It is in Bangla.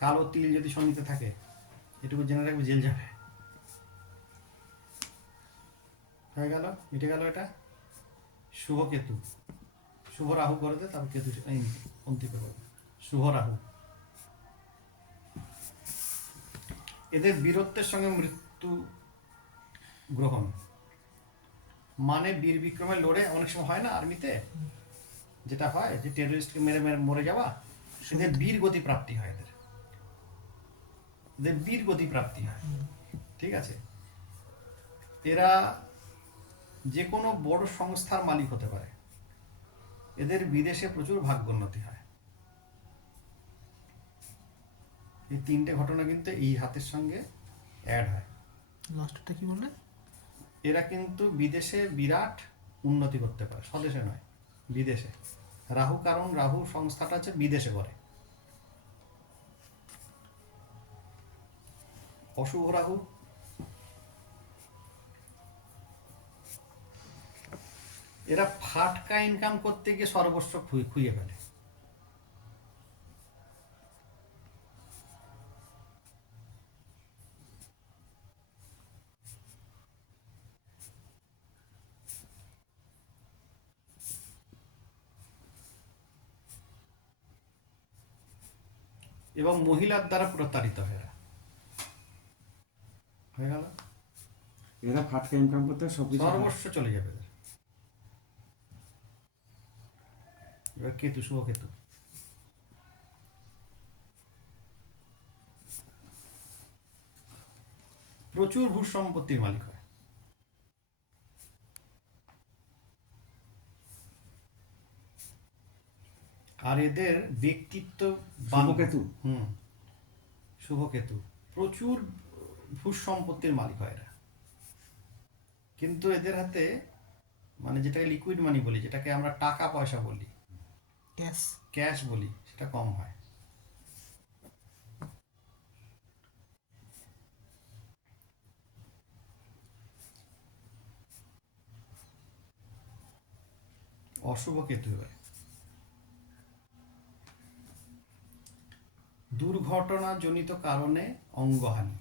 কালো তিল যদি শনিতে থাকে, এটুকু জেনে রাখবে জেল যাবে। হয়ে গেল, মিটে গেল এটা। শুভ কেতু, শুভ রাহু করে দে, তারপর কেতু অন্তিম করবে। শুভ রাহু, এদের বীরত্বের সঙ্গে মৃত্যু গ্রহণ, মানে বীর বিক্রমে লড়ে অনেক সময় হয় না আর্মিতে, যেটা হয় যে টেররিস্টকে মেরে মেরে মরে যাওয়া, এদের বীর গতি প্রাপ্তি হয়, এদের বীর গতি প্রাপ্তি হয়। ঠিক আছে, এরা যে কোনো বড় সংস্থার মালিক হতে পারে, এদের বিদেশে প্রচুর ভাগ্যোন্নতি হয়। এই তিনটে ঘটনা কিন্তু এই হাতের সঙ্গে অ্যাড হয়। লাস্টটা কি বললে? এরা কিন্তু বিদেশে বিরাট উন্নতি করতে পারে, স্বদেশে নয়, বিদেশে। রাহু, কারণ রাহু সংস্থাটা হচ্ছে বিদেশে করে। অশুভ রাহু, এরা ফাটকা ইনকাম করতে গিয়ে সর্বস্ব খুইয়ে ফেলে। এবং মহিলার দ্বারা প্রতারিত হয় এরা। হয়ে গেল, এরা ফাটকা ইনকাম করতে সবকিছু সর্বস্ব চলে যাবে এদের। এবার কেতু, শুভ কেতু, প্রচুর ভূ সম্পত্তির মালিক হয়। আর এদের ব্যক্তিত্ব শুভকেতু। শুভকেতু প্রচুর ভূ সম্পত্তির মালিক হয় এরা, কিন্তু এদের হাতে মানে যেটাকে লিকুইড মানি বলি, যেটাকে আমরা টাকা পয়সা বলি, ক্যাশ বলি, সেটা কম হয়। অশুভ কেতু হয় দুর্ঘটনাজনিত কারণে অঙ্গহানি,